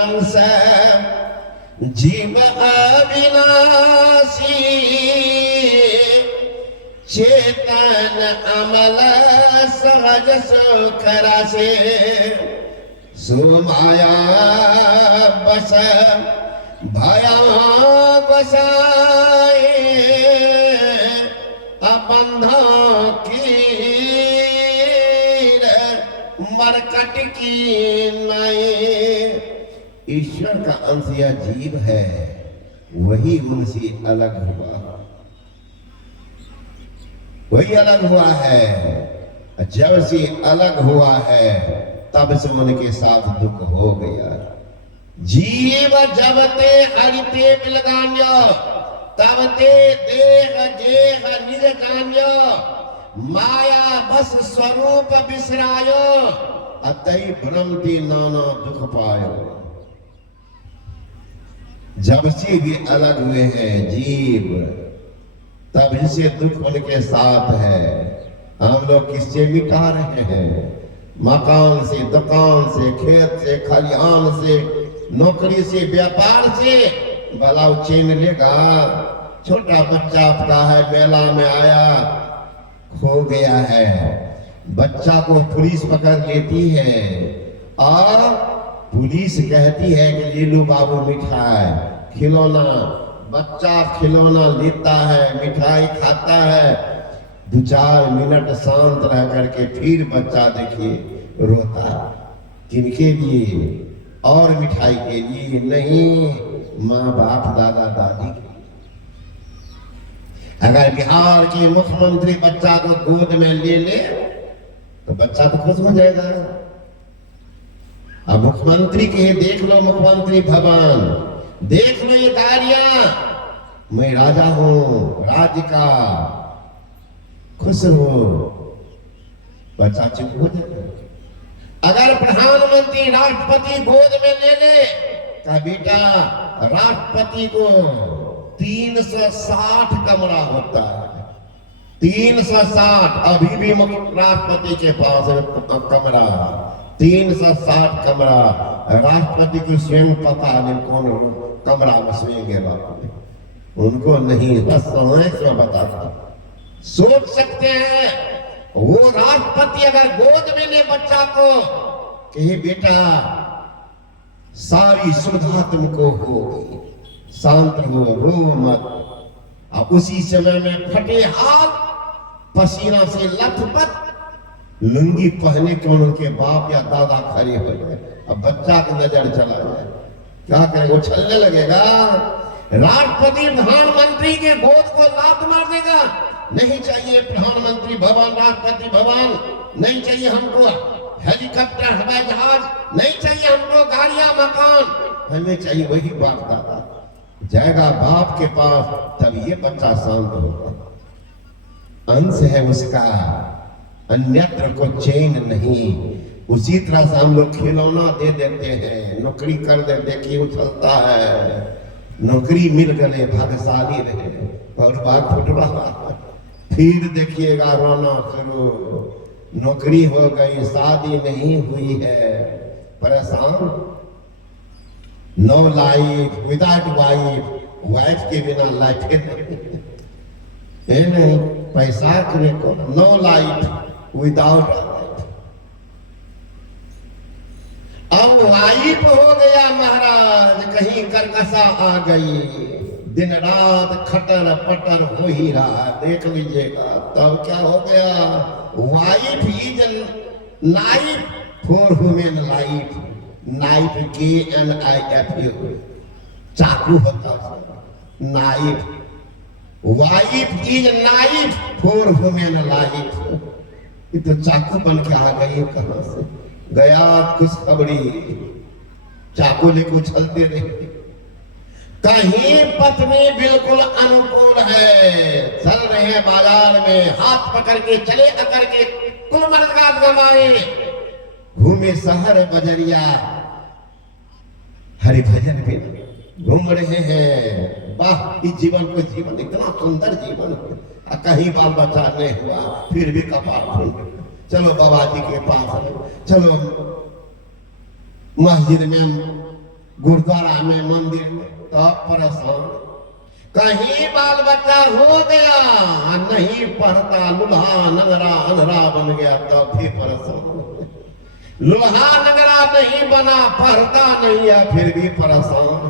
अंश जीव अविनाशी चेतन अमल सहज सुख राशि सुमाया बस भया गोसाई अबंधा की मरकट की नई। ईश्वर का अंश यह जीव है, वही उनसे अलग हुआ, वही अलग हुआ है। जब से अलग हुआ है तब से उनके साथ दुख हो गया। जीव जब ते हरिते बिलगान्यो तब ते देह जेह निज जान्यो माया बस स्वरूप बिसरायो अतई भ्रमति नाना दुख पायो। जब से भी अलग हुए हैं जीव तब इनसे दुख उनके साथ है। हम लोग किससे मिटा रहे हैं? मकान से, दुकान से, खेत से, खलिहान से, नौकरी से, व्यापार से। भला चैन लेगा? छोटा बच्चा आपका है, मेला में आया, खो गया है, बच्चा को पुलिस पकड़ लेती है और पुलिस कहती है कि ले लो बाबू मिठाई, खिलौना। बच्चा खिलौना लेता है, मिठाई खाता है, 2-4 मिनट शांत रह करके फिर बच्चा देखिए रोता। किनके लिए? और मिठाई के लिए नहीं, माँ बाप दादा दादी के लिए। अगर बिहार के मुख्यमंत्री बच्चा को गोद में ले ले तो बच्चा तो खुश हो जाएगा। अब मुख्यमंत्री के देख लो, मुख्यमंत्री भवन देख लो, ये गाड़ियां, मैं राजा हूं राज्य का, खुश हो, बच्चा चुप हो जाएगा। अगर प्रधानमंत्री राष्ट्रपति गोद में ले ले का बेटा राष्ट्रपति को 360 कमरा होता है, 360। अभी भी राष्ट्रपति के पास कमरा 360 कमरा। राष्ट्रपति को स्वयं पता नहीं कौन कमरा में सोएंगे, उनको नहीं, बस समय बताता। सोच सकते हैं वो राष्ट्रपति अगर गोद में ले बच्चा को कि बेटा सारी सुविधा तुमको होगी, शांत हो, रो मत। अब उसी समय में फटे हाथ, पसीना से लथपथ, लुंगी पहने के उनके बाप या दादा खड़े हो गए। अब बच्चा की नजर चला जाए, क्या करेगा? वो छलने लगेगा। राष्ट्रपति प्रधानमंत्री के गोद को लात मार देगा। नहीं चाहिए प्रधानमंत्री भवन, राष्ट्रपति भवन नहीं चाहिए हमको, हेलीकॉप्टर, हवाई जहाज नहीं चाहिए हमको, गाड़ियां, मकान, हमें चाहिए वही बाप दादा। जाएगा बाप के पास तब ये बच्चा शांत होगा। अंश है उसका, अन्यत्र को चैन नहीं। उसी तरह से हम लोग खिलौना दे देते हैं, नौकरी कर दे, देखिए उछलता है, नौकरी मिल गए, भाग्यशाली रहे, और बात फुट रहा। फिर देखिएगा रोना शुरू, नौकरी हो गई, शादी नहीं हुई है, परेशान। No life without wife, wife के बिना लाइफ नहीं। पैसा करे को नो लाइफ विदाउट। अब वाइफ हो गया महाराज, कहीं कर्कशा आ गई, दिन रात खटर पटर हो ही रहा, देख लीजिएगा। तब क्या हो गया? Wife is knife for human life, knife KNIF, चाकू होता है knife. Wife is knife for human life. ये तो चाकू बन के आ गई, कहां से गया? कुछ खबरी चाकू लेकर उछलते रहे। कहीं पत्नी बिल्कुल अनुकूल है, चल रहे हैं बाजार में, हाथ पकड़ के चले अकर के कुल मर्दात गमाए, घूमे शहर बजरिया, हरि भजन पे घूम रहे हैं। वाह, इस जीवन को जीवन इतना सुंदर जीवन, कहीं बाल बच्चा नहीं हुआ फिर भी कपाल फूल, चलो बाबा जी के पास, चलो मस्जिद में गुरुद्वारा में, मंदिर में, तब परेशान। कहीं बाल बच्चा हो गया, नहीं पढ़ता, लुल्हा नगरा अनरा बन गया, तब भी परेशान। लुल्हा नगरा नहीं बना, पढ़ता नहीं है, फिर भी परेशान।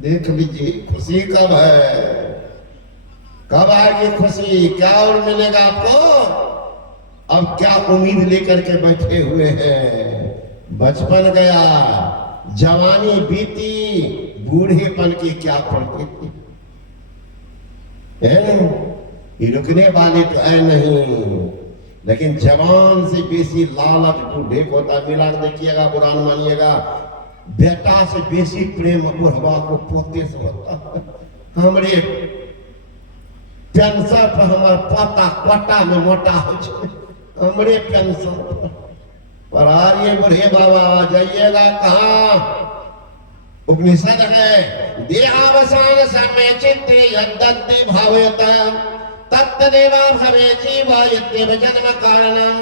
देख लीजिए खुशी कब है, कब आएगी खुशी, क्या और मिलेगा आपको? अब क्या उम्मीद लेकर के बैठे हुए हैं? बचपन गया, जवानी बीती, बूढ़ेपन की क्या प्रकृति है? ये रुकने वाले तो है नहीं, लेकिन जवान से बेसी लालच बूढ़े को होता। मिला देखिएगा, बुरा न मानिएगा, बेटा से बेसी प्रेम बुढ़वा को पोते से होता। हमरे पेंशन पर हमार पोता कोटा में मोटा हो जाए, हमरे पेंशन पर आर्य बूढ़े बाबा जाइएगा कहाँ? उपनिषद है, देहावसान समय चित्ते यद्दत्ते भावयत तत्तदेवा भवे जीवा यद्देव जन्म कारणम।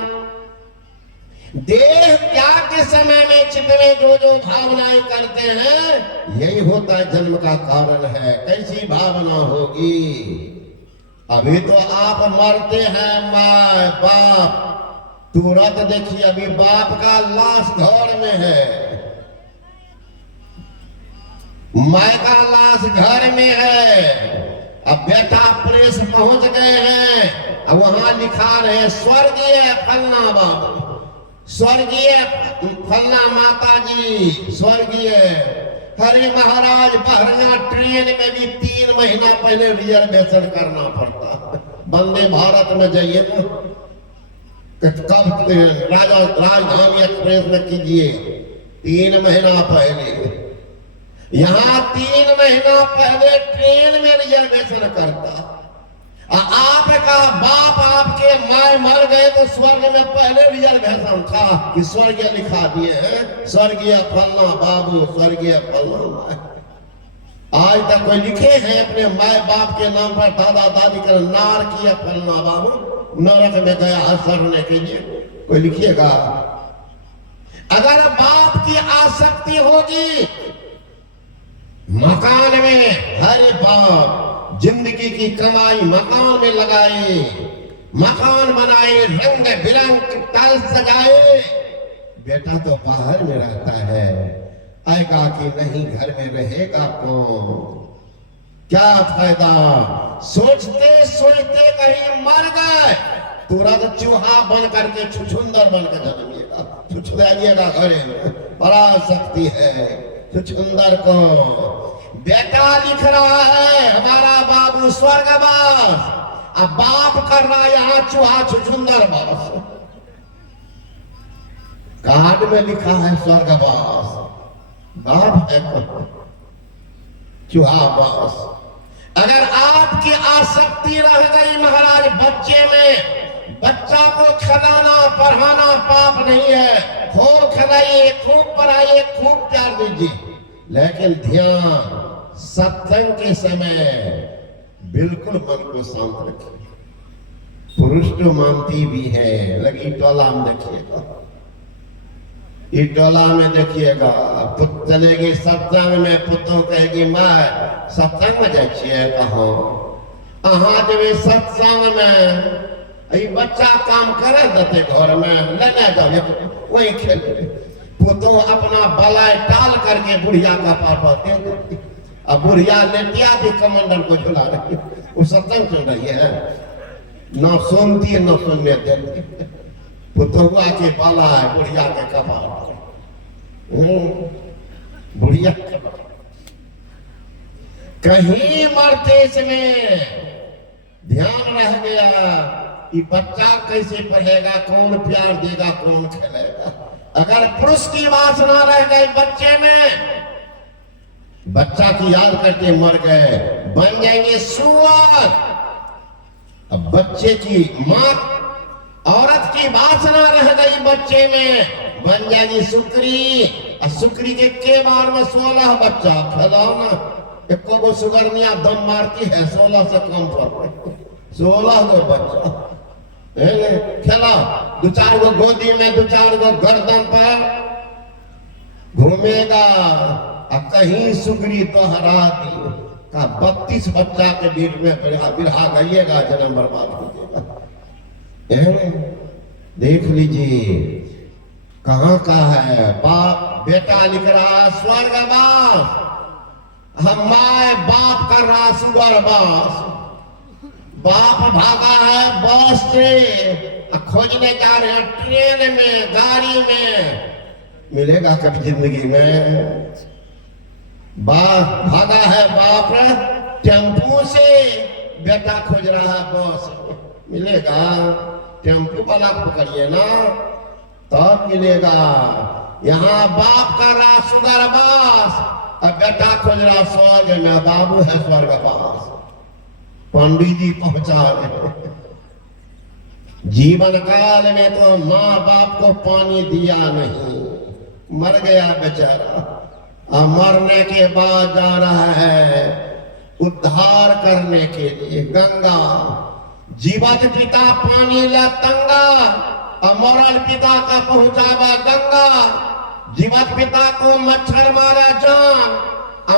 देह त्याग के समय में चित्त में जो जो भावनाएं करते हैं, यही होता है जन्म का कारण है। कैसी भावना होगी? अभी तो आप मरते हैं माँ बाप, तुरंत देखिए अभी बाप का लाश घर में है, माँ का लाश घर में है। अब बेटा प्रेस पहुंच गए हैं, अब वहां लिखा रहे स्वर्गीय फलना बाबू, स्वर्गीय फलना माता जी, स्वर्गीय। हरे महाराज, बहरना ट्रेन में भी 3 महीना पहले रिजर्वेशन करना पड़ता। वंदे भारत में जाइए ना, कब राजधानी एक्सप्रेस में कीजिए 3 महीना पहले, यहाँ 3 महीना पहले ट्रेन में रिजर्वेशन करता। आपका बाप आपके माय मर गए तो स्वर्ग में पहले रिजर्वेशन था कि स्वर्ग लिखा दिए हैं, स्वर्गीय फलना बाबू, स्वर्गीय फलना। आज तक कोई लिखे हैं अपने माय बाप के नाम पर, दादा दादी का नार किया फलना बाबू, नरक में गया सरने के लिए, कोई लिखिएगा? अगर बाप की आसक्ति होगी मकान में, हर बाप जिंदगी की कमाई मकान में लगाए, मकान बनाए, रंग बिरंग टाइल्स सजाए, बेटा तो बाहर में रहता है, आएगा कि नहीं घर में रहेगा कौन? क्या फायदा? सोचते सोचते कहीं मर गए, तुरंत चूहा बन करके छुछुंदर बन कर जन्मिएगा, छुछुंदरिएगा घरे में, बड़ा शक्ति है छुछुंदर को। बेटा लिख रहा है हमारा बाबू स्वर्गवास, अब बाप कर रहा है यहाँ चूहा छुछुंदर वास। कार्ड में लिखा है स्वर्गवास, बाप है चूहा वास। अगर आपकी आसक्ति रह गई महाराज बच्चे में, बच्चा को खिलाना पढ़ाना पाप नहीं है, खूब खिलाइए, खूब पढ़ाइए, खूब प्यार दीजिए, लेकिन ध्यान सत्संग के समय बिल्कुल मन को शांत रखिए। पुरुष तो मानती भी है, लेकिन टोला में देखिएगा, टोला में देखिएगा, पुत चलेगी सत्संग में, पुतों कहेगी माँ सत्संग में जाइए, कहो अहाँ जब सत्संग में बच्चा काम करे देते घर में, लेने जाओ वही खेल, पुतों अपना बलाई टाल करके बुढ़िया का पापा दे, अब बुढ़िया लेटिया भी कमंडल को झुला रही, वो सत्संग सुन रही है, ना सुनती है ना सुनने देती। पुतहुआ के बाला है बुढ़िया के कपाल, बुढ़िया कहीं मरते इसमें ध्यान रह गया कि बच्चा कैसे पढ़ेगा, कौन प्यार देगा, कौन खेलेगा। अगर पुरुष की वासना रह गई बच्चे में, बच्चा की याद करके मर गए, बन जाएंगे सुअर। अब बच्चे की मां, औरत की वासना रह गई बच्चे में, बन जाएगी सुकरी। और सुकरी के बार में 16 बच्चा फैलाओ ना, एक को सुगरनिया दम मारती है 16 से कम पर, 16 गो बच्चा खेला, 2-4 गो गोदी में, 2-4 गो गर्दन पर, घूमेगा कहीं सुगरी तो हरा दी का 32 बच्चा के बीच में बिरहा गइएगा, जन्म बर्बाद हो जाएगा। देख लीजिए कहाँ का है बाप बेटा लिख रहा स्वर्गवास, हम माए बाप कर रहा सुगरवास। बाप भागा है बस से, खोजने जा रहे हैं ट्रेन में गाड़ी में, मिलेगा कभी जिंदगी में? बाप भागा है बाप टेम्पू से, बेटा खोज रहा है बस, मिलेगा? टेम्पू वाला पकड़िए ना तब मिलेगा। यहाँ बाप कर रहा सुगरवास और बेटा खोज रहा स्वर्ग में, बाबू है स्वर्गवास। पंडित जी पहुंचा रहे। जीवन काल में तो माँ बाप को पानी दिया नहीं, मर गया बेचारा, और मरने के बाद जा रहा है उद्धार करने के लिए गंगा। जीवित पिता पानी ला तंगा, और मरल पिता का पहुंचावा गंगा। जीवित पिता को मच्छर मारा जान,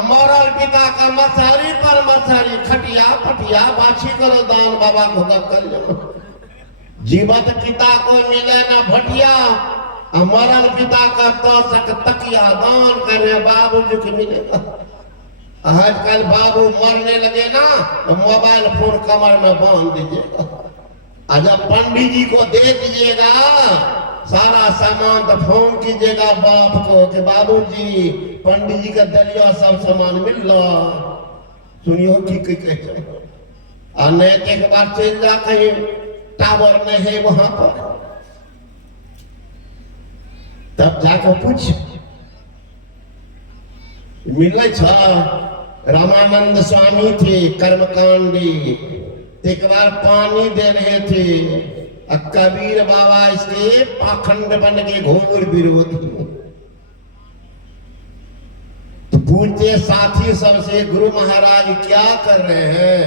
मरल पिता का मछली पर मछली, खटिया पटिया बाछी करो दान, बाबा को कर जाओ। जीवित पिता को मिले न भटिया, मरल पिता का तोषक तकिया दान करे बाबू जी को मिलेगा। आजकल बाबू मरने लगे ना तो मोबाइल फोन कमर में बांध दीजिएगा, जब पंडित जी को दे दीजिएगा सारा सामान, तो फोन कीजिएगा बाप को कि बाबूजी पंडित जी का दलिया सब सामान मिल रहा, सुनियो की कहे। और नहीं तो एक बार चल जा कहीं टावर में है वहां पर, तब जाकर पूछ मिले। रामानंद स्वामी थे कर्मकांडी, एक बार पानी दे रहे थे, कबीर बाबा इसके पाखंड बन के घोर विरोधी। तो पूछते साथी सबसे गुरु महाराज क्या कर रहे हैं?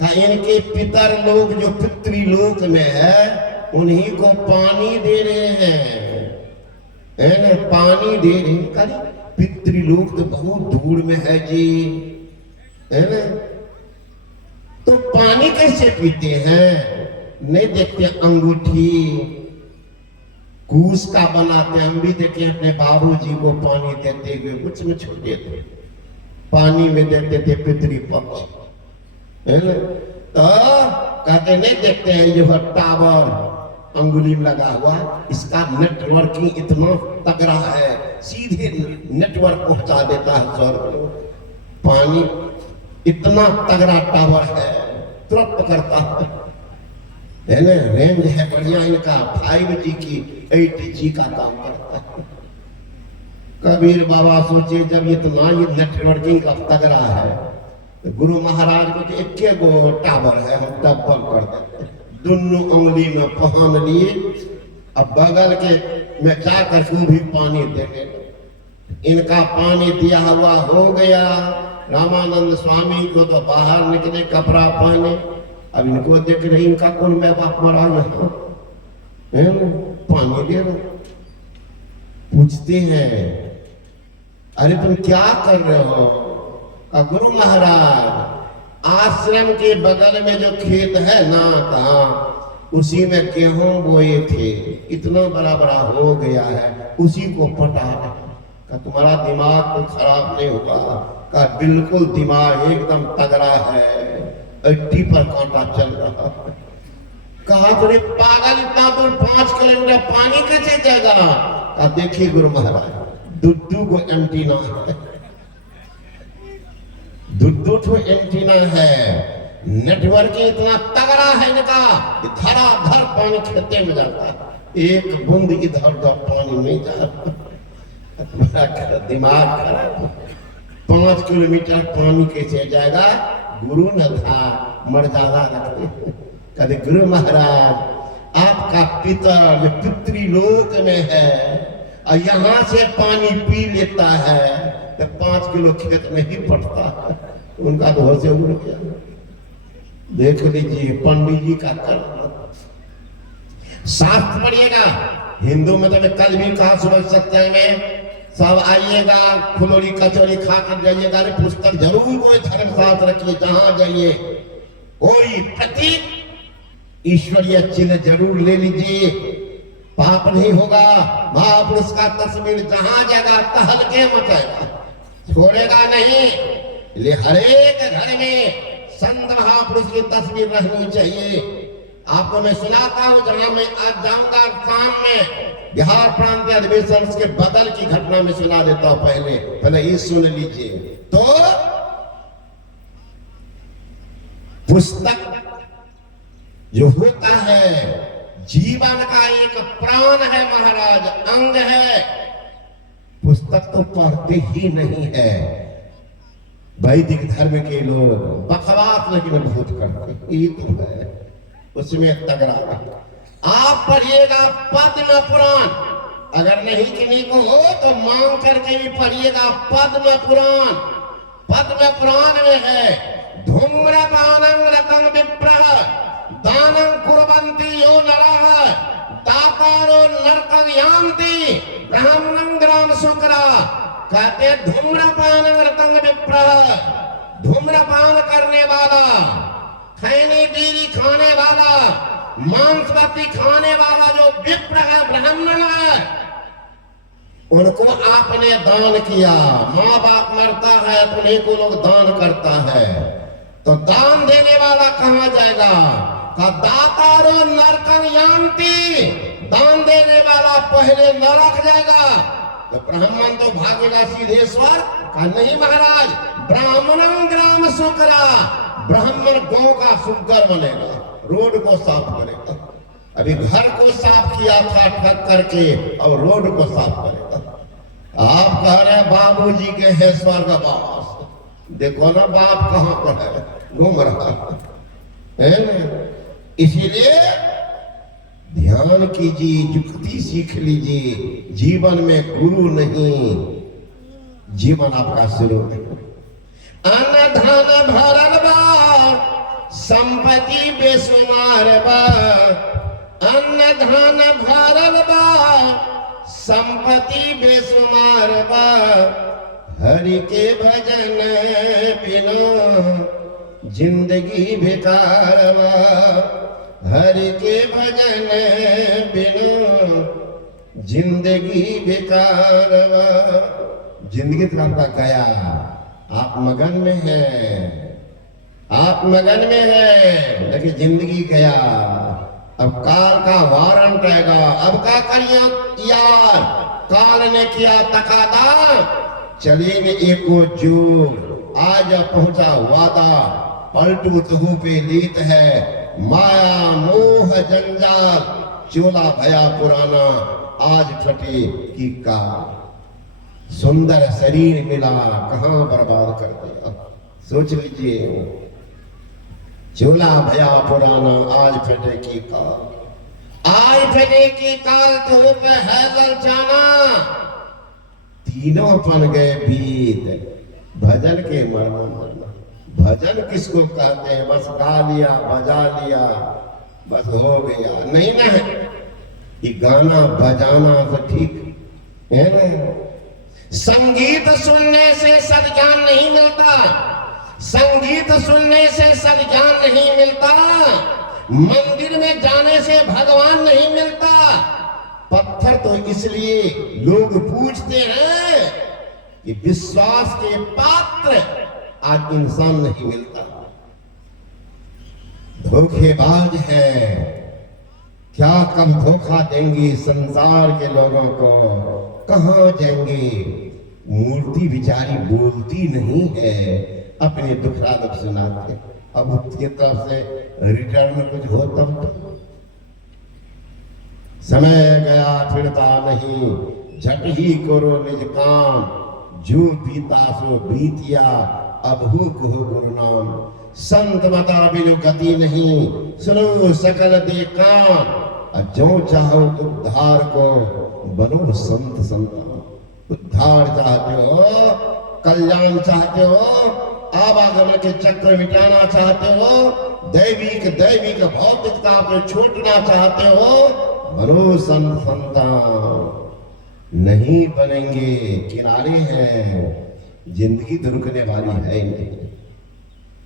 का इनके पितर लोग जो पितृलोक में है उन्हीं को पानी दे रहे हैं, है ना? पानी दे रहे हैं। पितृलोक तो बहुत दूर में है जी, है ना? तो पानी कैसे पीते हैं? नहीं देखते अंगूठी कूस का बनाते, हम भी देखे अपने बाबूजी को पानी देते हुए, कुछ में छोटे थे पानी में देते थे पितृ पक्ष, है ना? तो कहते नहीं देखते हैं जो टावर अंगुली में लगा हुआ, इसका नेटवर्किंग इतना तगड़ा है, सीधे नेटवर्क पहुंचा देता है स्वर्ग। पानी इतना तगड़ा टावर है, तुरंत पकड़ता है ना? रेंज है बढ़िया इनका, 5G की 8G का काम करता है। कबीर बाबा सोचे जब इतना ये नेटवर्किंग का तगड़ा है, तो गुरु महाराज को तो एक गो टावर है, हम डबल कर देते, दोनों उंगली में पहन लिए, अब बगल के में जाकर को भी पानी देने। इनका पानी दिया हुआ हो गया। रामानंद स्वामी को तो बाहर निकले कपड़ा पहने, अब इनको देख रहे इनका कौन मैं बाप मरा यहाँ, पानी दे रहा। पूछते हैं अरे तुम क्या कर रहे हो? गुरु महाराज आश्रम के बगल में जो खेत है ना, कहाँ उसी में गेहूं बोए थे, इतना बड़ा बड़ा हो गया है, उसी को पटा रहे। का तुम्हारा दिमाग तो खराब नहीं होगा? का बिल्कुल दिमाग एकदम तगड़ा है, 80 पर कांटा चल रहा है। कहा तुरे पागल, इतना दूर 5 किलोमीटर पानी कैसे जाएगा? का देखिए गुरु महाराज दुद्दू को एंटीना है, दुद्दू ठो एंटीना है, नेटवर्क इतना तगड़ा है इनका, धराधर पानी खेते में जाता है, एक बूंद इधर उधर पानी नहीं जाता। दिमाग खराब, 5 किलोमीटर पानी कैसे जाएगा? गुरु न था मर्यादा रखते। कहते गुरु महाराज आपका पितर जो पितृलोक में है और यहाँ से पानी पी लेता है तो 5 किलो खेत में ही पड़ता है, उनका तो होश उड़ गया। देख लीजिए पंडित जी का कर्म। शास्त्र पढ़िएगा, हिंदू में तो मैं कल भी कहा सुबह सत्संग में, सब आइएगा, फुलोरी कचौरी खा कर जाइएगा। अरे पुस्तक जरूर कोई धर्म साथ रखिए, जहां जाइए कोई प्रतीक ईश्वरीय चिन्ह जरूर ले लीजिए, पाप नहीं होगा। महापुरुष का तस्वीर जहां जाएगा तहलके मचाएगा, छोड़ेगा नहीं। इसलिए हरेक घर में संत महापुरुष की तस्वीर रहनी चाहिए। आपको मैं सुनाता हूं, जहां मैं आज जाऊंगा शाम में बिहार प्रांत के अधिवेशन के बदल की घटना में सुना देता हूं। पहले ये सुन लीजिए। तो पुस्तक जो होता है जीवन का एक प्राण है महाराज, अंग है। पुस्तक तो पढ़ते ही नहीं है। वैदिक धर्म के लोग बकवास लेकिन बहुत करते, ये तो है उसमें तगड़ा। आप पढ़िएगा पद्म पुराण, अगर नहीं किन्हीं को हो तो मांग करके भी पढ़िएगा पद्म पुराण। पद्म पुराण में है धूम्रपानं रतं विप्रः दानं कुर्वन्ति यो नरः दातारो नरकं यान्ति ब्राह्मणं ग्राम शुक्रा। कहते धूम्रपानं रतं विप्रः, धूम्रपान करने वाला, खैनी बीड़ी खाने वाला, मांसपत्ती खाने वाला जो विप्र है, ब्राह्मण है, उनको आपने दान किया। माँ बाप मरता है तो उन्हीं को लोग दान करता है, तो दान देने वाला कहाँ जाएगा? का दातारो नरकं यान्ति, दान देने वाला पहले नरक जाएगा। तो ब्राह्मण तो भागेगा सीधे स्वर्ग का? नहीं महाराज, ब्राह्मणं ग्राम शुक्रा, ब्राह्मण गांव का सुग्गर बनेगा, रोड को साफ करेगा। अभी घर को साफ किया था ठग करके, और रोड को साफ करेगा। आप कह रहे बाबूजी के है स्वर्गवास, देखो ना बाप कहां पर है, घूम रहा है। इसीलिए ध्यान कीजिए, युक्ति सीख लीजिए। जीवन में गुरु नहीं, जीवन आपका शुरू नहीं। अन्न धन भरल बा, संपत्ति बेसुमार बा। अन्न धन भरल बा, संपत्ति बेसुमार बा। हरि के भजन बिना जिंदगी बेकार बा। हरि के भजन बिना जिंदगी बेकार बा। जिंदगी तो आपका गया, आप मगन में है, आप मगन में है, लेकिन जिंदगी गया। अब काल का वारंट आएगा। अब क्या करिए यार, काल ने किया तकादा, चलिए में एको जोर। आज पहुंचा वादा, पलटू तुहू पे लीत है। माया मोह जंजाल, चोला भया पुराना, आज फटे की का। सुंदर शरीर मिला, कहां बर्बाद कर दिया। सोच लीजिए, चोला भया पुराना, आज फटे की काल। आज फटे की काल तो पे है ललचाना। तीनों पन गए बीत, भजन के मरना मरना। भजन किसको कहते हैं? बस गा लिया, बजा लिया, बस हो गया, नहीं ना है। ये गाना बजाना तो ठीक है ना। संगीत सुनने से सद्ज्ञान नहीं मिलता, संगीत सुनने से सद्ज्ञान नहीं मिलता। मंदिर में जाने से भगवान नहीं मिलता। पत्थर तो इसलिए लोग पूछते हैं कि विश्वास के पात्र आज इंसान नहीं मिलता। धोखेबाज है, क्या कब धोखा देंगे संसार के लोगों को? कहां जाएंगे? मूर्ति बिचारी बोलती नहीं है, अपने दुखरा दुख सुनाते। अब उसकी तरफ से रिटर्न में कुछ हो तब तो। समय गया फिरता नहीं, झट ही करो निज काम। जो बीता सो बीतिया, अब हो कहो गुरु नाम। संत बता बिनु गति नहीं, सुनो सकल दे काम। जो चाहो उद्धार को, बनो संत संतान। उद्धार चाहते हो, कल्याण चाहते हो, आवागमन के चक्र मिटाना चाहते हो, दैविक भौतिकता को छोड़ना चाहते हो, बनो संत संतान। नहीं बनेंगे, किनारे हैं, जिंदगी तो रुकने वाली है नहीं।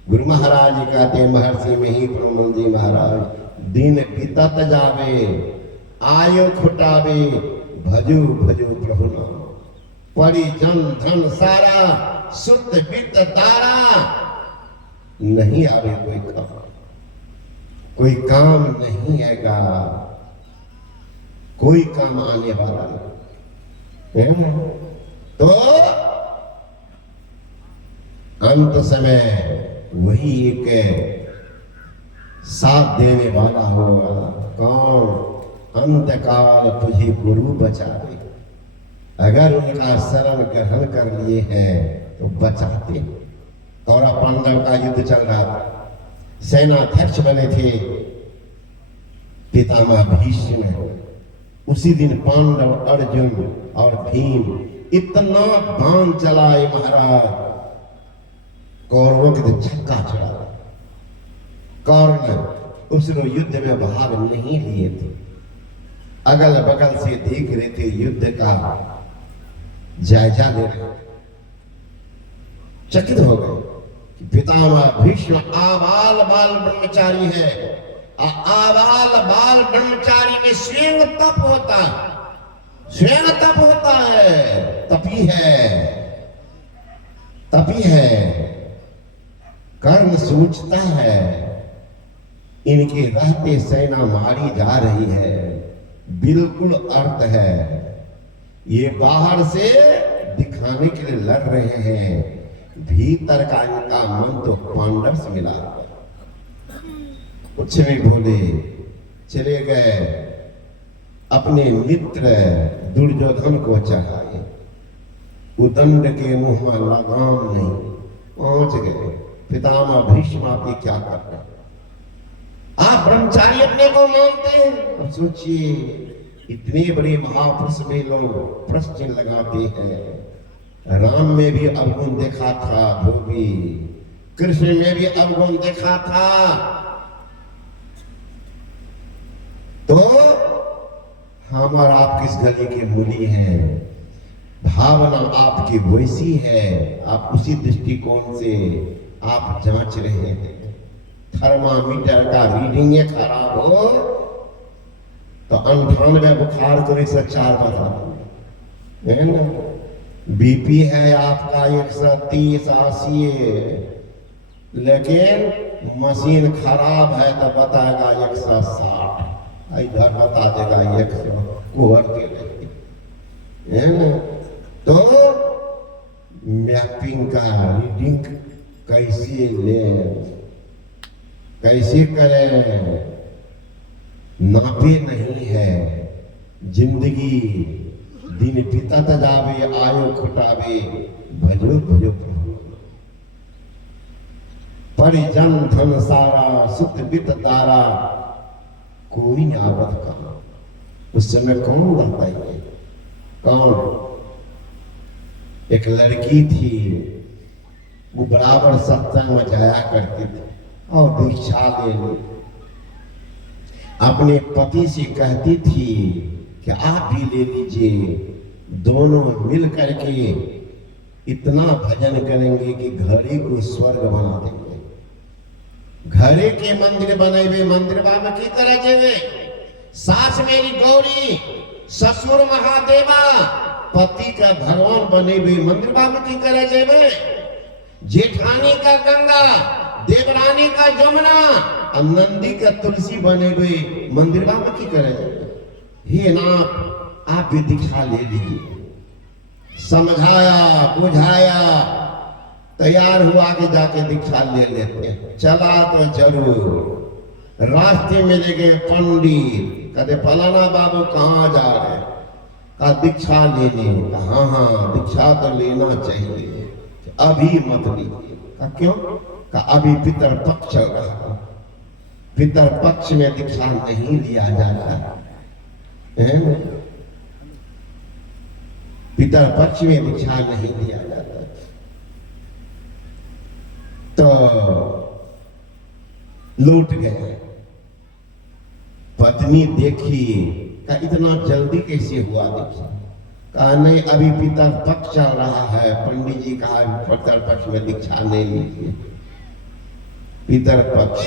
गुरु महाराज जी कहते हैं, महर्षि में ही ब्रह्मन जी महाराज, दिन बीतत जावे आयो खुटावे, भजो भजो प्रभु नाम, पड़ी जन धन सारा, शुद्ध वित्त तारा, नहीं आवे कोई काम नहीं हैगा, कोई काम आने वाला नहीं। तो अंत समय वही एक साथ देने वाला होगा। कौन? अंतकाल तुझे गुरु बचावे। अगर उनका शरण ग्रहण कर लिए हैं तो बचाते। और पांडव का युद्ध चल रहा था, सेनाध्यक्ष बने थे पितामह भीष्म। उसी दिन पांडव, अर्जुन और भीम इतना बाण चलाए महाराज, कौरवों के तो छक्का चढ़ा। कौरव उस युद्ध में भाग नहीं लिए थे, अगल बगल से देख रहे थे, युद्ध का जायजा ले रहे, चकित हो गए कि पितामह भीष्म आबाल बाल ब्रह्मचारी है। आबाल बाल ब्रह्मचारी में स्वयं तप होता है, स्वयं तप होता है, तपी है, तपी है। कर्म सोचता है इनके रहते सेना मारी जा रही है, बिल्कुल अर्थ है। ये बाहर से दिखाने के लिए लड़ रहे हैं, भीतर का इनका मन तो पांडव से मिला। कुछ नहीं बोले, चले गए, अपने मित्र दुर्योधन को चढ़ाए। उदंड के मुंह में लगाम नहीं, पहुंच गए। पितामह भीष्म, आप ये क्या कर रहे हैं? आप ब्रह्मचारी अपने को मानते हैं? और सोचिए, इतने बड़े महापुरुष में लोग प्रश्न लगाते हैं। राम में भी अवगुण देखा था धोबी, कृष्ण में भी अवगुण देखा था। तो हम और आप किस गली के मूली हैं? भावना आपकी वैसी है, आप उसी दृष्टिकोण से आप जांच रहे हैं। थर्मामीटर का रीडिंग खराब हो तो 98 बुखार को 104 बता है ना। बीपी है आपका 130 80, लेकिन मशीन खराब है तो बताएगा 160, इधर बता देगा 100 कोहर के है ना। तो मैपिंग का रीडिंग कैसे ले, कैसे करें? नापे नहीं है। जिंदगी दिन बीतत जावे आयो खुटावे, भजो भजो प्रभु। परिजन धन सारा, सुख वित्त तारा, कोई आवत का। उस समय कौन रहता है? कौन? एक लड़की थी, वो बराबर सत्संग में जाया करती थी और दीक्षा ले ली। अपने पति से कहती थी कि आप भी ले लीजिए, दोनों मिल करके इतना भजन करेंगे कि घरे को स्वर्ग बना देंगे। घरे के मंदिर बनेबे, मंदिर में की तरह जेवे। सास मेरी गौरी, ससुर महादेवा, पति का भगवान बनेबे, मंदिर में की तरह जेवे। जेठानी का गंगा, देवरानी का जमुना, नंदी का तुलसी बने हुए मंदिर में की करे। हे नाथ, आप भी दीक्षा ले लीजिए। समझाया, बुझाया, तैयार हुआ के जाके दीक्षा ले लेते। चला तो जरूर। रास्ते में ले गए पंडित, कहते फलाना बाबू कहाँ जा रहे? कहा दीक्षा लेने। कहा हाँ दीक्षा तो लेना चाहिए, अभी मत लीजिए। कहा क्यों? कहा अभी पितर पक्ष चल रहा, पितर पक्ष में दीक्षा नहीं लिया जाता है। पितर पक्ष में दीक्षा नहीं लिया जाता। तो लौट गए। पत्नी देखी, का इतना जल्दी कैसे हुआ दीक्षा? कहा नहीं, अभी पितर पक्ष चल रहा है। पंडित जी कहा पितर पक्ष में दीक्षा नहीं लीजिए। पितर पक्ष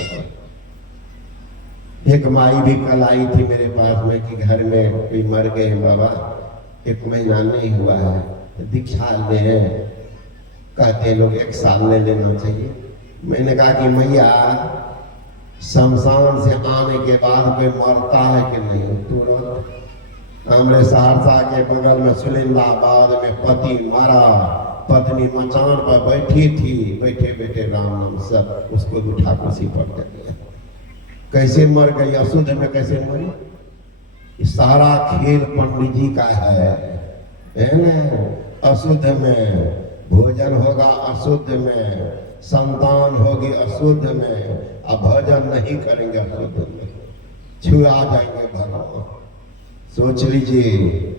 एक माई भी कल आई थी मेरे पास में कि घर में कोई मर गए हैं बाबा, 1 महीना नहीं हुआ है, दीक्षा ले। कहते लोग 1 साल ले लेना चाहिए। मैंने कहा कि मैया शमशान से आने के बाद कोई मरता है कि नहीं? तुरंत हमारे सहरसा के बगल में सुलिंदाबाद में पति मरा, पत्नी मचान पर बैठी थी, बैठे बैठे राम नाम सब उसको उठा कुर्सी पर दे दिया। कैसे मर गई? अशुद्ध में कैसे मरी? सारा खेल पंडित जी का है ना। अशुद्ध में भोजन होगा, अशुद्ध में संतान होगी, अशुद्ध में अब भोजन नहीं करेंगे, अशुद्ध में छुआ जाएंगे भगवान। सोच लीजिए,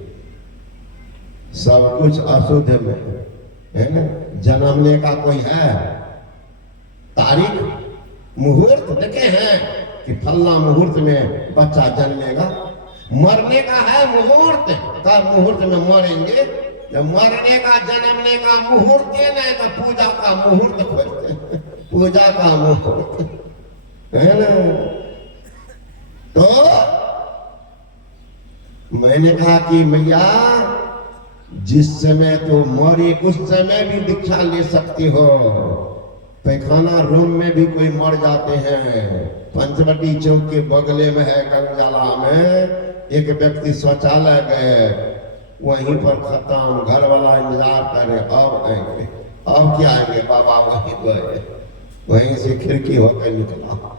सब कुछ अशुद्ध में है ना। जन्मने का कोई है तारीख, मुहूर्त देखे हैं कि फलना मुहूर्त में बच्चा जन्मेगा? मरने का है मुहूर्त, तब मुहूर्त में मरेंगे। जब मरने का जन्मने का मुहूर्त ही नहीं तो पूजा का मुहूर्त खोजते हैं, पूजा का मुहूर्त है ना। तो मैंने कहा कि मैया जिस समय तो मरे उस समय भी दीक्षा ले सकती हो। पैखाना रूम में भी कोई मर जाते हैं। पंचवटी चौक के बगले में है गंगाला में एक व्यक्ति शौचालय गए, वहीं पर खत्म। घर वाला इंतजार करे अब आएंगे, अब क्या आएंगे बाबा? वहीं गए, वहीं से खिड़की होकर निकला।